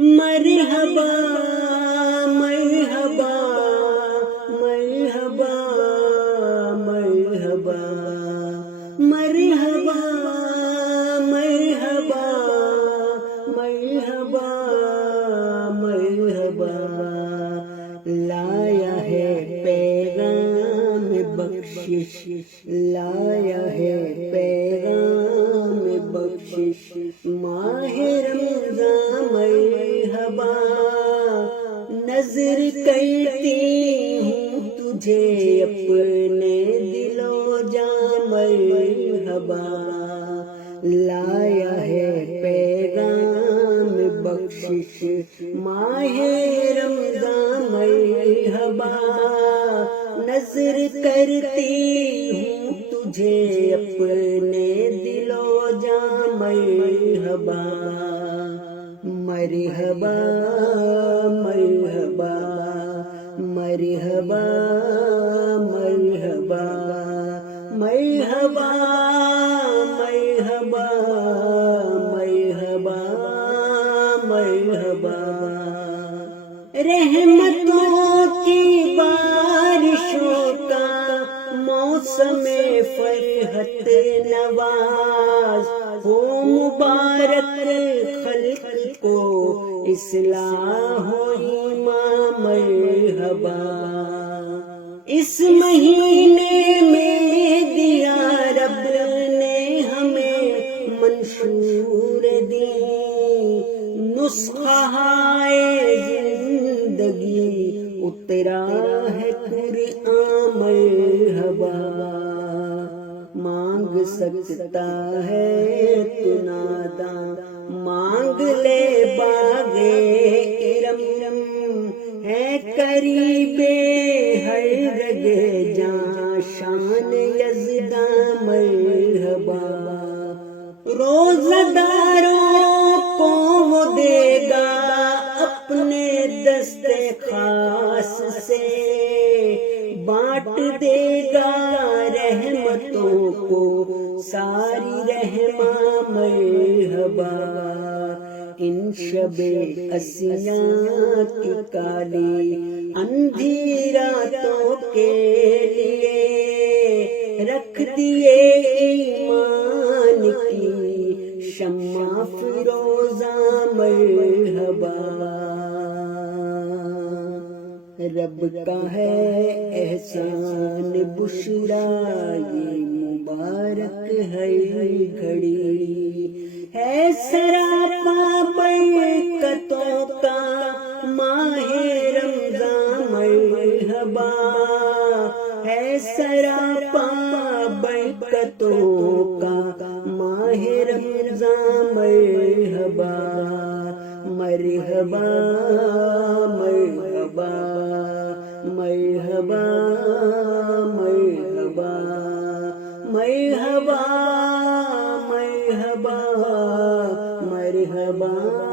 مرحبا مرحبا مرحبا مرحبا مرحبا مرحبا مرحبا مرحبا لایا ہے پیغام بخشش لایا ہے پیغام بخشش ماہ رمضان مرحبا نظر کرتی ہوں تجھے اپنے دل و جاں مرحبا لایا ہے پیغام بخشش ماہ رمضان مرحبا نظر کرتی ہوں تجھے اپنے دل و جاں مرحبا مرحبا مرحبا مرحبا مرحبا مرحبا مرحبا مرحبا مرحبا رحمتوں کی بارشوں کا موسم فرحت نواز ہو مبارک خلق کو اصلاح و ایمان مرحبا اس مہینے میں دیا رب نے ہمیں منشور دی نسخہ زندگی اترا ہے قرآن مرحبا مانگ سکتا ہے تو ناداں مانگ لے باغے کرم ہے قریب ہر جگہ جہاں شان یزداں مرحبا روزہ داروں کو وہ دے گا اپنے دست خاص سے بانٹ دے گا رحمتوں کو ساری رحمہ مرحبا ان شب اسیاں کی کالی اندھی راتوں کے لیے رکھ دیے ایمان کی شمع فروزہ مرحبا رب کا ہے احسان بشرا یہ مبارک ہے گھڑی ہے سراپا برکتوں کا ماہ رمضان مرحبا ہے سراپا برکتوں کا ماہ رمضان مرحبا مرحبا مرحبا مرحبا مرحبا مرحبا مرحبا مرحبا